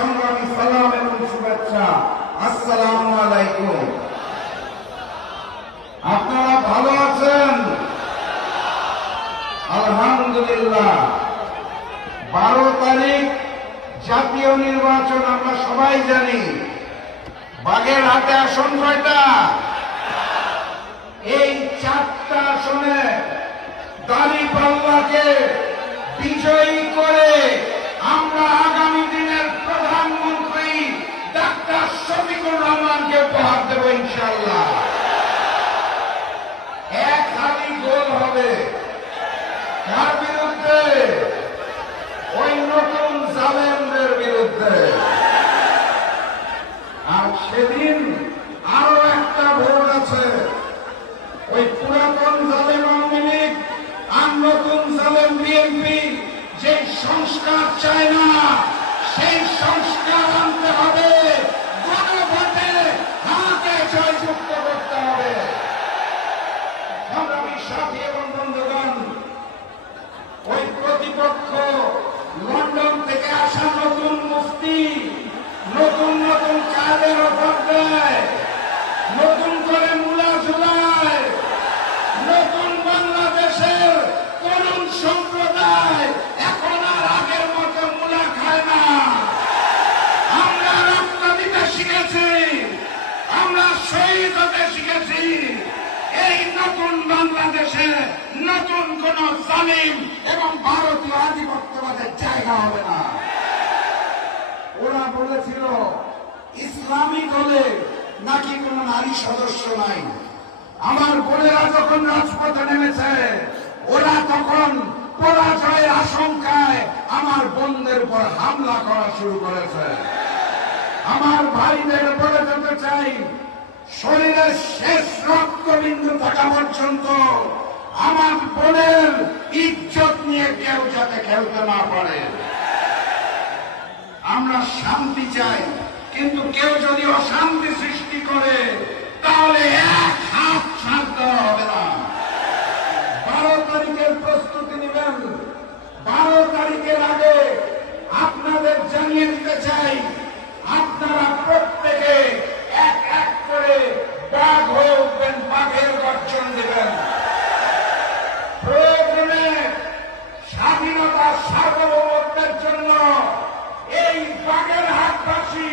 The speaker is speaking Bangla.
সংগ্রামী সালাম এবং শুভেচ্ছা, আসসালামু আলাইকুম। আপনারা ভালো আছেন? আলহামদুলিল্লাহ। 12 তারিখ জাতীয় নির্বাচন, আমরা সবাই জানি। বাগেরহাটে আসন কয়টা? এই 4টা আসনে দাঁড়িপাল্লাকে বিজয়ী করে আমরা আগামী দিনের প্রধানমন্ত্রী ডাক্তার শফিকুর রহমানকে উপহার দেব ইনশাআল্লাহ। এক হালি গোল হবে। কার বিরুদ্ধে? ওই নতুন জালেমদের বিরুদ্ধে। আর সেদিন আরো একটা ভোট আছে। ওই পুরাতন জালেম আওয়ামী লীগ আর নতুন জালেম বিএনপি যে সংস্কার চায় না, সেই সংস্কার আনতে হবে। গণভোটে হাতে জয়যুক্ত করতে হবে। সংগ্রামী সাথী এবং বন্ধুগণ, ওই প্রতিপক্ষ লন্ডন থেকে আসা নতুন মুফতি নতুন নতুন কাজের অফার দেয়, নতুন করে মুলা ঝুলায়। নতুন বাংলাদেশের তরুণ সম্প্রদায় এখন আর আগের মতো মুলা খায় না। আমরা রক্ত দিতে শিখেছি, আমরা শহীদ হতে শিখেছি। এই নতুন বাংলাদেশে নতুন কোন জালিম এবং ভারতীয় আধিপত্যবাদের জায়গা হবে না। ওরা বলেছিল ইসলামী দলে নাকি কোন নারী সদস্য নাই। আমার বোনেরা যখন রাজপথে নেমেছে, ওরা তখন পরাজয়ের আশঙ্কায় আমার বোনদের উপর হামলা করা শুরু করেছে। আমার ভাইদের বলে যেতে চাই, শরীরের শেষ রক্তবিন্দু থাকা পর্যন্ত আমার বোনের ইজ্জত নিয়ে কেউ যাতে খেলতে না পারে। আমরা শান্তি চাই, কিন্তু কেউ যদি অশান্তি সৃষ্টি করে তাহলে এক হাত ছাড় দেওয়া হবে না। 12 তারিখের প্রস্তুতি নেবেন। 12 তারিখের আগে আপনাদের জানিয়ে দিতে চাই, আপনারা প্রত্যেকে এক এক করে বাঘ হয়ে উঠবেন, বাঘের গর্জন দেবেন। প্রয়োজনে স্বাধীনতা সার্বভৌমত্বের জন্য এই বাগেরহাটবাসী